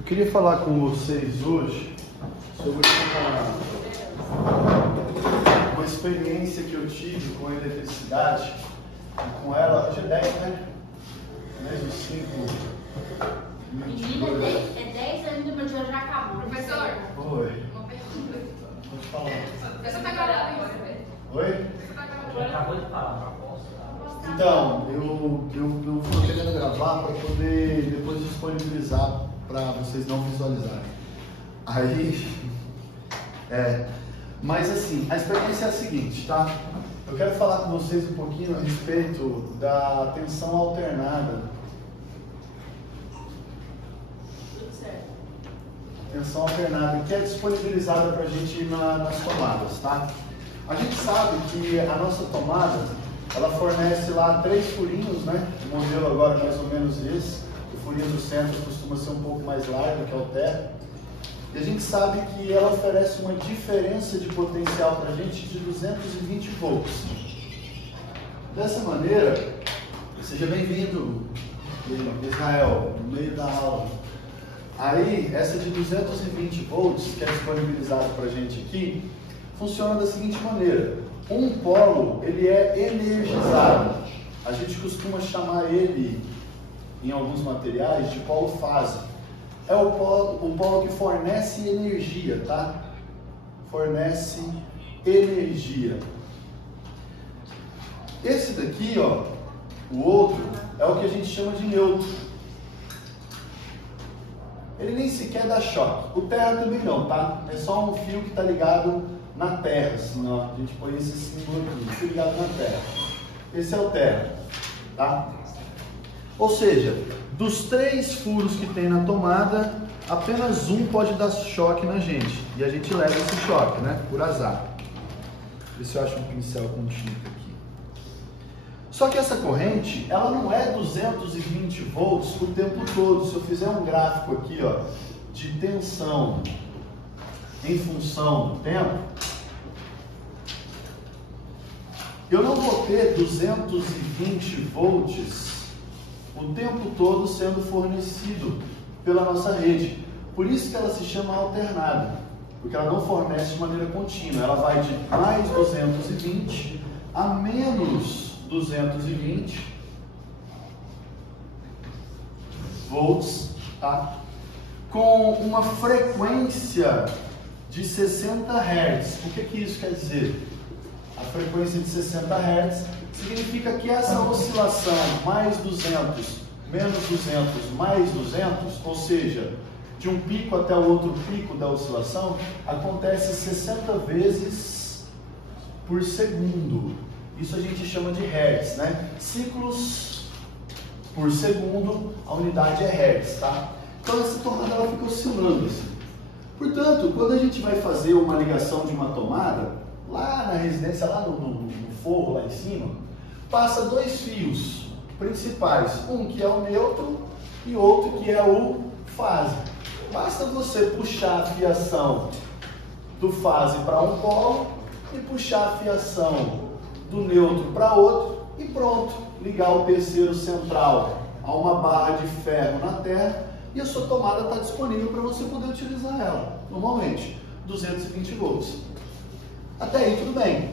Eu queria falar com vocês hoje sobre uma experiência que eu tive com a eletricidade, e com ela, hoje é 10, né? Mês de 5. Menina, é 10 ainda, meu dia já acabou. Professor? Oi. Uma pergunta. Pode falar. Você tá gravando agora, né? Oi? Você tá gravando Já agora? acabou de falar, não posso. Então, eu fui querendo gravar para poder depois disponibilizar para vocês não visualizarem. Aí, mas assim, a experiência é a seguinte, tá? Eu quero falar com vocês um pouquinho a respeito da tensão alternada. Tudo certo. Tensão alternada, que é disponibilizada para a gente ir nas tomadas, tá? A gente sabe que a nossa tomada, ela fornece lá 3 furinhos, né? O modelo agora é mais ou menos esse. O furinho do centro costuma ser um pouco mais largo que o terra. E a gente sabe que ela oferece uma diferença de potencial para a gente de 220 volts. Dessa maneira, seja bem-vindo, Israel, no meio da aula. Aí, essa de 220 volts, que é disponibilizada para a gente aqui, funciona da seguinte maneira. Um polo, ele é energizado. A gente costuma chamar ele, em alguns materiais, de polo fase. É o polo que fornece energia, tá? Fornece energia. Esse daqui, ó, o outro, é o que a gente chama de neutro. Ele nem sequer dá choque. O terra também não, tá? É só um fio que está ligado na terra, senão a gente põe esse símbolo aqui, fio ligado na terra. Esse é o terra, tá? Ou seja, dos 3 furos que tem na tomada, apenas um pode dar choque na gente. E a gente leva esse choque, né? Por azar. Ver se eu acho um pincel com tinta aqui. Só que essa corrente, ela não é 220 volts o tempo todo. Se eu fizer um gráfico aqui, ó, de tensão em função do tempo, eu não vou ter 220 volts o tempo todo sendo fornecido pela nossa rede. Por isso que ela se chama alternada, porque ela não fornece de maneira contínua. Ela vai de mais 220 a menos 220 volts, tá? Com uma frequência de 60 Hz. O que isso quer dizer? A frequência de 60 Hz significa que essa oscilação mais 200, menos 200, mais 200, ou seja, de um pico até o outro pico da oscilação, acontece 60 vezes por segundo. Isso a gente chama de Hertz, né? Ciclos por segundo, a unidade é Hertz, tá? Então essa tomada ela fica oscilando assim. Portanto, quando a gente vai fazer uma ligação de uma tomada, lá na residência, lá no forro, lá em cima, passa 2 fios principais, um que é o neutro e outro que é o fase. Basta você puxar a fiação do fase para um polo e puxar a fiação do neutro para outro e pronto, ligar o terceiro central a uma barra de ferro na terra e a sua tomada está disponível para você poder utilizar ela, normalmente, 220 volts. Até aí tudo bem.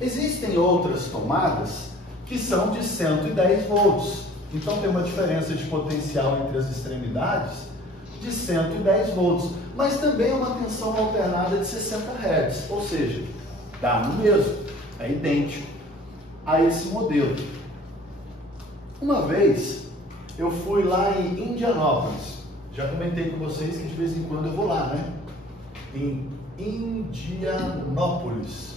Existem outras tomadas que são de 110 volts. Então tem uma diferença de potencial entre as extremidades de 110 volts. Mas também é uma tensão alternada de 60 Hz. Ou seja, dá no mesmo. É idêntico a esse modelo. Uma vez eu fui lá em Indianópolis. Já comentei com vocês que de vez em quando eu vou lá, né? Em Indianópolis,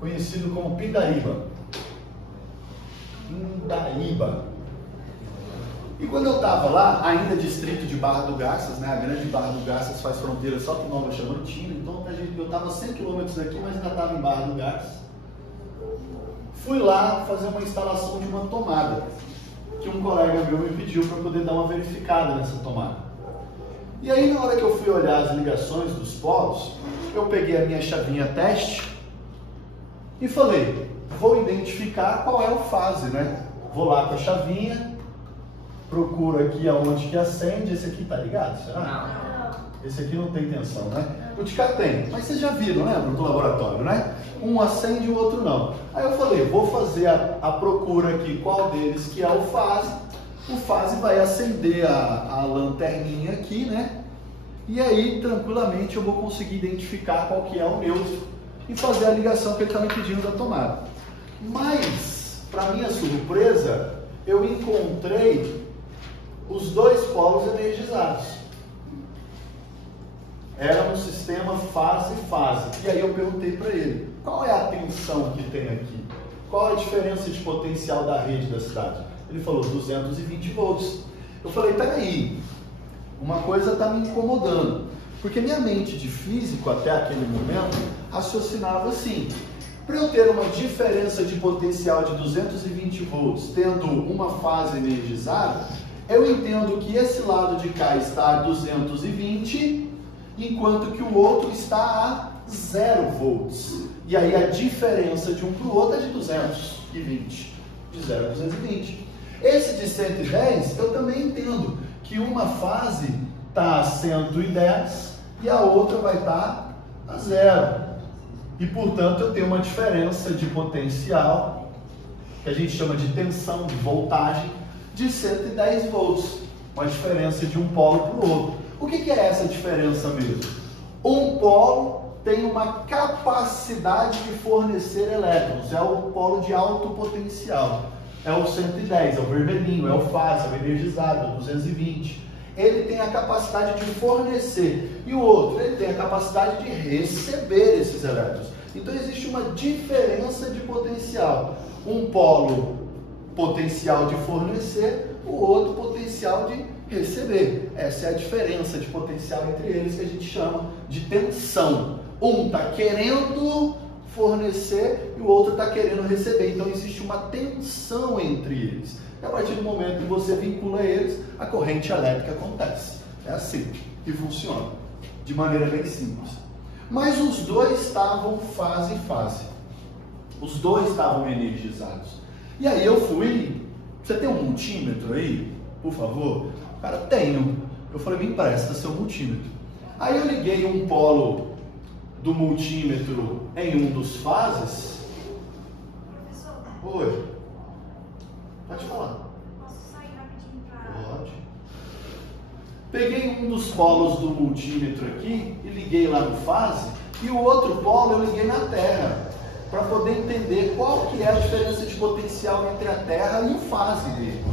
conhecido como Pindaíba. E quando eu estava lá, ainda distrito de Barra do Garças, né? A grande Barra do Garças faz fronteira só com Nova Chamantina, então eu estava 100 km daqui, mas ainda estava em Barra do Garças. Fui lá fazer uma instalação de uma tomada, que um colega meu me pediu para poder dar uma verificada nessa tomada. E aí, na hora que eu fui olhar as ligações dos polos, eu peguei a minha chavinha teste e falei, vou identificar qual é o fase, né? Vou lá com a chavinha, procuro aqui aonde que acende. Esse aqui tá ligado, será? Não. Esse aqui não tem tensão, né? O de cá tem, mas vocês já viram, né, no laboratório, né? Um acende e o outro não. Aí eu falei, vou fazer a procura aqui, qual deles que é o fase. O fase vai acender a lanterninha aqui, né? E aí, tranquilamente, eu vou conseguir identificar qual que é o neutro e fazer a ligação que ele está me pedindo da tomada. Mas, para minha surpresa, eu encontrei os dois polos energizados. Era um sistema fase-fase. E aí eu perguntei para ele, qual é a tensão que tem aqui? Qual a diferença de potencial da rede da cidade? Ele falou 220 volts. Eu falei, peraí, uma coisa está me incomodando. Porque minha mente de físico, até aquele momento, raciocinava assim. Para eu ter uma diferença de potencial de 220 volts, tendo uma fase energizada, eu entendo que esse lado de cá está a 220, enquanto que o outro está a 0 volts. E aí a diferença de um para o outro é de 220, de 0 a 220. Esse de 110, eu também entendo que uma fase está a 110 e a outra vai estar a 0. E, portanto, eu tenho uma diferença de potencial, que a gente chama de tensão, de voltagem, de 110 volts. Uma diferença de um polo para o outro. O que é essa diferença mesmo? Um polo tem uma capacidade de fornecer elétrons, é o polo de alto potencial. É o 110, é o vermelhinho, é o fase, é o energizado, é o 220. Ele tem a capacidade de fornecer. E o outro, ele tem a capacidade de receber esses elétrons. Então existe uma diferença de potencial. Um polo potencial de fornecer, o outro potencial de receber. Essa é a diferença de potencial entre eles, que a gente chama de tensão. Um está querendo fornecer e o outro está querendo receber. Então existe uma tensão entre eles. E a partir do momento que você vincula eles, a corrente elétrica acontece. É assim que funciona, de maneira bem simples. Mas os dois estavam fase. Os dois estavam energizados. E aí eu fui... Você tem um multímetro aí, por favor? Cara, tenho. Eu falei, me empresta seu multímetro. Aí eu liguei um polo do multímetro em um dos fases. Professor. Oi. Pode falar. Posso sair rapidinho para... Pode. Peguei um dos polos do multímetro aqui e liguei lá no fase. E o outro polo eu liguei na Terra, para poder entender qual que é a diferença de potencial entre a Terra e o fase dele.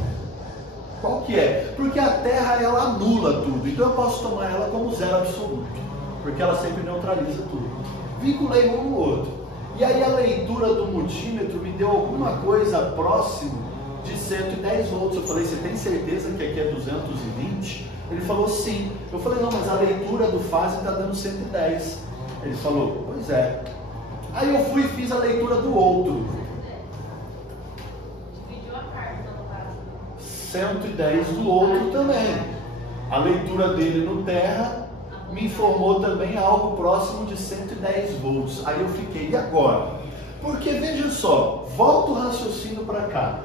Qual que é? Porque a Terra, ela anula tudo, então eu posso tomar ela como zero absoluto, porque ela sempre neutraliza tudo. Vinculei um no outro. E aí a leitura do multímetro me deu alguma coisa próximo de 110 volts. Eu falei, você tem certeza que aqui é 220? Ele falou, sim. Eu falei, não, mas a leitura do fase está dando 110. Ele falou, pois é. Aí eu fui e fiz a leitura do outro. Dividiu a carta no caso. 110 do outro também. A leitura dele no Terra me informou também algo próximo de 110 volts. Aí eu fiquei, e agora? Porque veja só, volta o raciocínio para cá.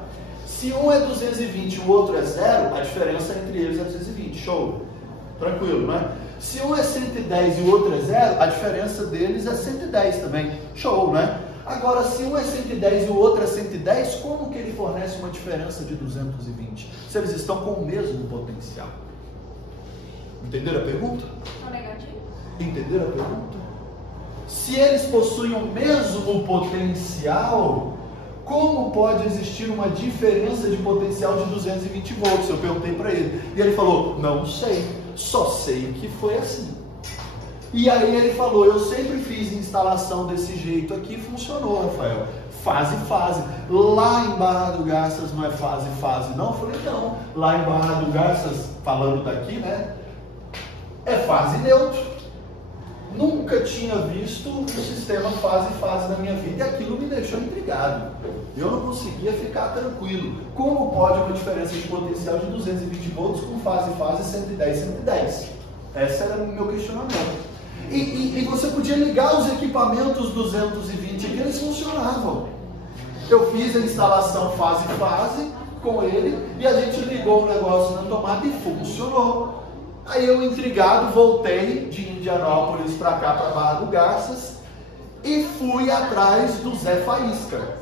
Se um é 220 e o outro é 0, a diferença entre eles é 220. Show? Tranquilo, né? Se um é 110 e o outro é 0, a diferença deles é 110 também. Show, né? Agora, se um é 110 e o outro é 110, como que ele fornece uma diferença de 220? Se eles estão com o mesmo potencial. Entenderam a pergunta? São negativos? Entenderam a pergunta? Se eles possuem o mesmo potencial, como pode existir uma diferença de potencial de 220 volts? Eu perguntei para ele. E ele falou, não sei, só sei que foi assim. E aí ele falou, eu sempre fiz instalação desse jeito aqui, funcionou, Rafael. Fase. Lá em Barra do Garças não é fase, não? Eu falei, não. Lá em Barra do Garças, falando daqui, né? É fase neutro. Nunca tinha visto um sistema fase na minha vida e aquilo me deixou intrigado. Eu não conseguia ficar tranquilo. Como pode uma diferença de potencial de 220 volts com fase 110? Esse era o meu questionamento. E você podia ligar os equipamentos 220 aqui, eles funcionavam. Eu fiz a instalação fase, com ele e a gente ligou o negócio na tomada e funcionou. Aí eu, intrigado, voltei de Indianópolis para cá, para Barra do Garças, e fui atrás do Zé Faísca,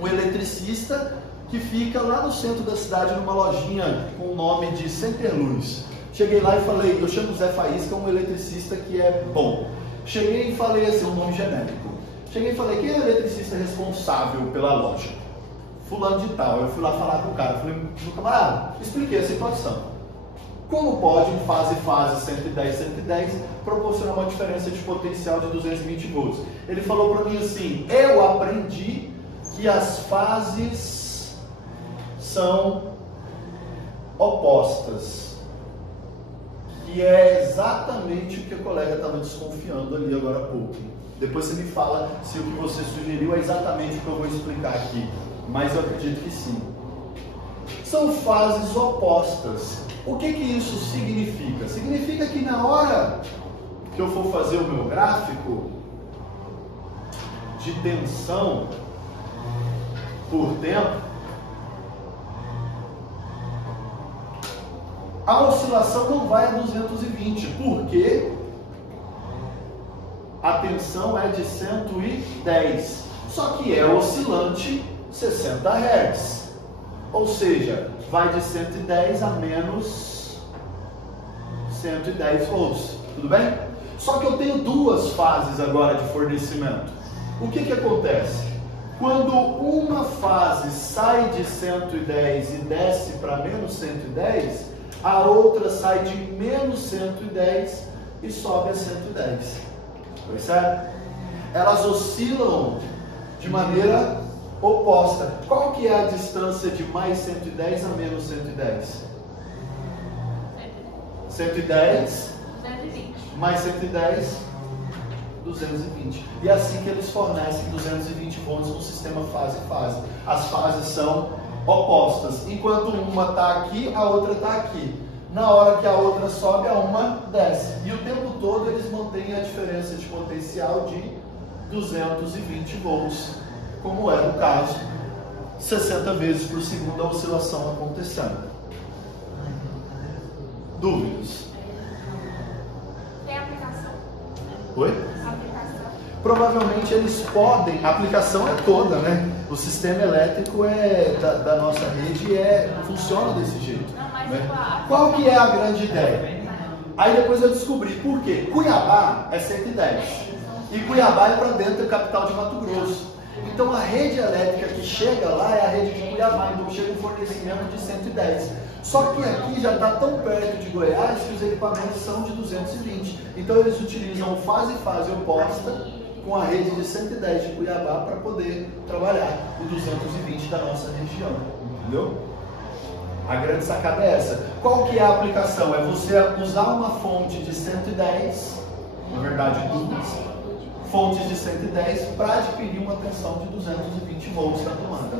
um eletricista que fica lá no centro da cidade, numa lojinha com o nome de Centerluz. Cheguei lá e falei, eu chamo Zé Faísca, um eletricista que é bom. Cheguei e falei assim, um nome genérico. Cheguei e falei, quem é o eletricista responsável pela loja? Fulano de tal. Eu fui lá falar com o cara, falei, meu camarada, expliquei a situação. Como pode um fase 110, 110 proporcionar uma diferença de potencial de 220 volts? Ele falou para mim assim, eu aprendi que as fases são opostas. E é exatamente o que a colega estava desconfiando ali agora há pouco. Depois você me fala se o que você sugeriu é exatamente o que eu vou explicar aqui. Mas eu acredito que sim. São fases opostas. O que isso significa? Significa que na hora que eu for fazer o meu gráfico de tensão por tempo, a oscilação não vai a 220, porque a tensão é de 110, só que é oscilante 60 Hz, ou seja, vai de 110 a menos 110 volts, tudo bem? Só que eu tenho duas fases agora de fornecimento. O que acontece? Quando uma fase sai de 110 e desce para menos 110, a outra sai de menos 110 e sobe a 110. Percebe? Elas oscilam de maneira oposta. Qual que é a distância de mais 110 a menos 110? 110 220. mais 110, 220. E é assim que eles fornecem 220 volts no sistema fase-fase. As fases são opostas. Enquanto uma está aqui, a outra está aqui. Na hora que a outra sobe, a uma desce. E o tempo todo eles mantêm a diferença de potencial de 220 volts, como é no caso, 60 vezes por segundo a oscilação acontecendo. Dúvidas? Tem aplicação? Oi? Aplicação. Provavelmente eles podem, a aplicação é toda, né? O sistema elétrico da nossa rede funciona desse jeito. Né? Qual que é a grande ideia? Aí depois eu descobri por quê. Cuiabá é 110 e Cuiabá é para dentro da capital de Mato Grosso. Então a rede elétrica que chega lá é a rede de Cuiabá, então chega um fornecimento de 110. Só que aqui já está tão perto de Goiás que os equipamentos são de 220. Então eles utilizam fase oposta com a rede de 110 de Cuiabá para poder trabalhar o 220 da nossa região. Entendeu? A grande sacada é essa. Qual que é a aplicação? É você usar uma fonte de 110, na verdade duas fontes de 110 para adquirir uma tensão de 220 volts na tomada.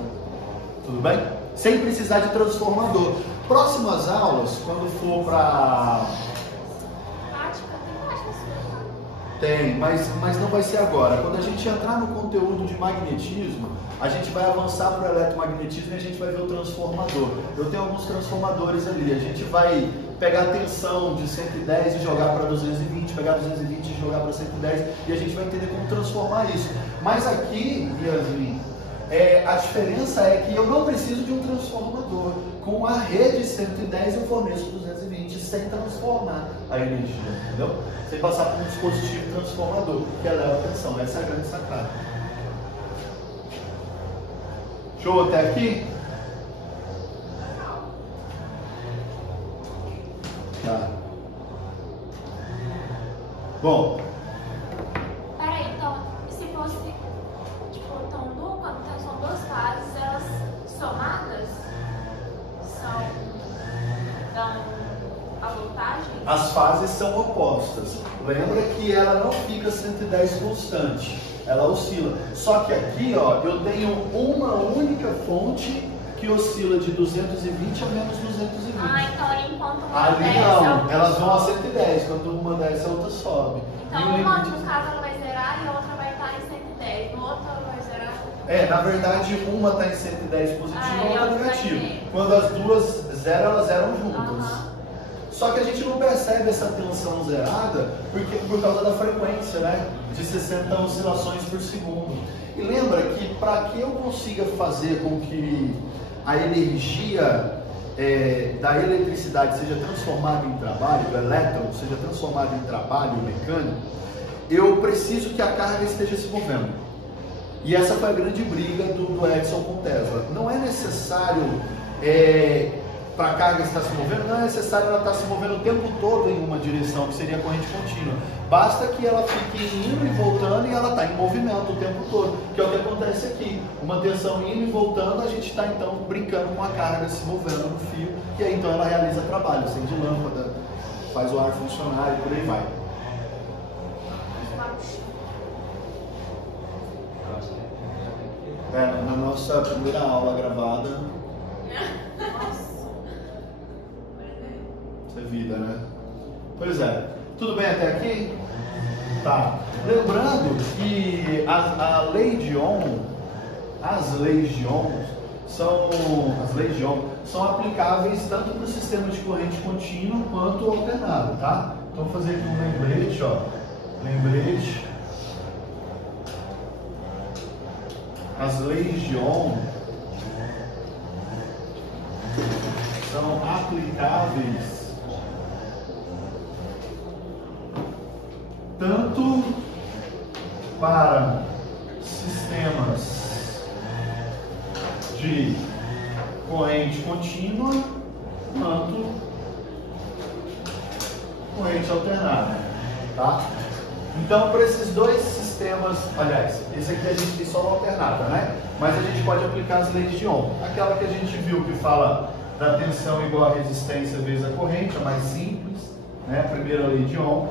Tudo bem? Sem precisar de transformador. Próximas aulas, quando for para... Tem, mas não vai ser agora. Quando a gente entrar no conteúdo de magnetismo, a gente vai avançar para o eletromagnetismo e a gente vai ver o transformador. Eu tenho alguns transformadores ali. A gente vai pegar a tensão de 110 e jogar para 220, pegar 220 e jogar para 110, e a gente vai entender como transformar isso. Mas aqui, Yasmin, a diferença é que eu não preciso de um transformador. Com a rede 110 eu forneço 220 sem transformar a energia, entendeu? Sem passar por um dispositivo transformador que eleva a tensão. Essa é a grande sacada. Show até aqui? Tá. Bom. Peraí, então, se fosse, tipo, quando são duas fases, elas somadas dão a voltagem? As fases são opostas. Lembra que ela não fica 110 constante, ela oscila. Só que aqui, ó, eu tenho uma única fonte que oscila de 220 a menos 220. Ah, então enquanto uma Ali desce, não, a outra elas vão a sobe. 110, quando uma desce, a outra sobe. Então, uma, no caso, ela vai zerar e a outra vai estar em 110. No outro, ela vai zerar. Na verdade, uma está em 110 positivo e e outra outra negativo. negativa. Quando as duas zero, elas eram juntas. Aham. Só que a gente não percebe essa tensão zerada por causa da frequência, né? De 60 oscilações por segundo. E lembra que para que eu consiga fazer com que a energia da eletricidade seja transformada em trabalho, do elétron seja transformado em trabalho mecânico, eu preciso que a carga esteja se movendo. E essa foi a grande briga do Edison com Tesla. Não é necessário, para a carga estar se movendo, não é necessário ela estar se movendo o tempo todo em uma direção, que seria a corrente contínua. Basta que ela fique indo e voltando e ela está em movimento o tempo todo, que é o que acontece aqui. Uma tensão indo e voltando, a gente está então brincando com a carga se movendo no fio, e aí então ela realiza trabalho, acende lâmpada, faz o ar funcionar e por aí vai. Na nossa primeira aula gravada. Isso é vida, né? Pois é. Tudo bem até aqui? Tá. Lembrando que a lei de Ohm, as leis de Ohm são aplicáveis tanto para o sistema de corrente contínua quanto alternada, tá? Então vou fazer aqui um lembrete, ó. Lembrete. As leis de Ohm são aplicáveis tanto para sistemas de corrente contínua quanto corrente alternada, tá? Então, para esses dois sistemas, aliás, esse aqui a gente tem só uma alternada, né? Mas a gente pode aplicar as leis de Ohm. Aquela que a gente viu que fala da tensão igual a resistência vezes a corrente, a mais simples, né? A primeira lei de Ohm.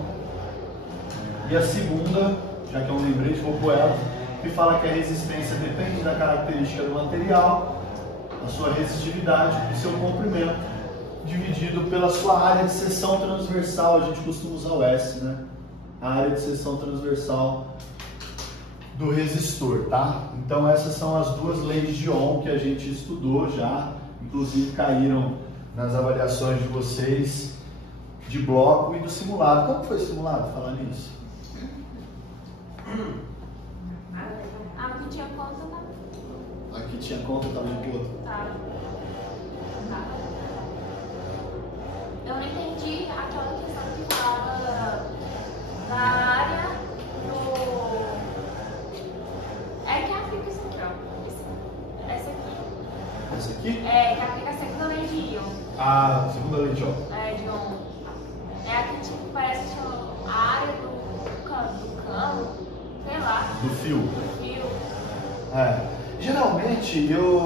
E a segunda, já que é um lembrete, vou pôr ela, que fala que a resistência depende da característica do material, a sua resistividade e seu comprimento, dividido pela sua área de seção transversal. A gente costuma usar o S, né? A área de seção transversal do resistor, tá? Então essas são as duas leis de Ohm que a gente estudou já, inclusive caíram nas avaliações de vocês de bloco e do simulado. Como foi o simulado? Falar nisso? Aqui tinha conta, tá? Aqui tinha conta, tava de conta. Tá. Eu não entendi aquela questão que falava da área do... que aplica isso aqui, ó. Essa aqui. Essa aqui? Que aplica a segunda lei de Ohm. A segunda lei de Ohm. De Ohm. Aqui tipo, parece a área do cano, sei lá. Do fio. Do fio. Geralmente eu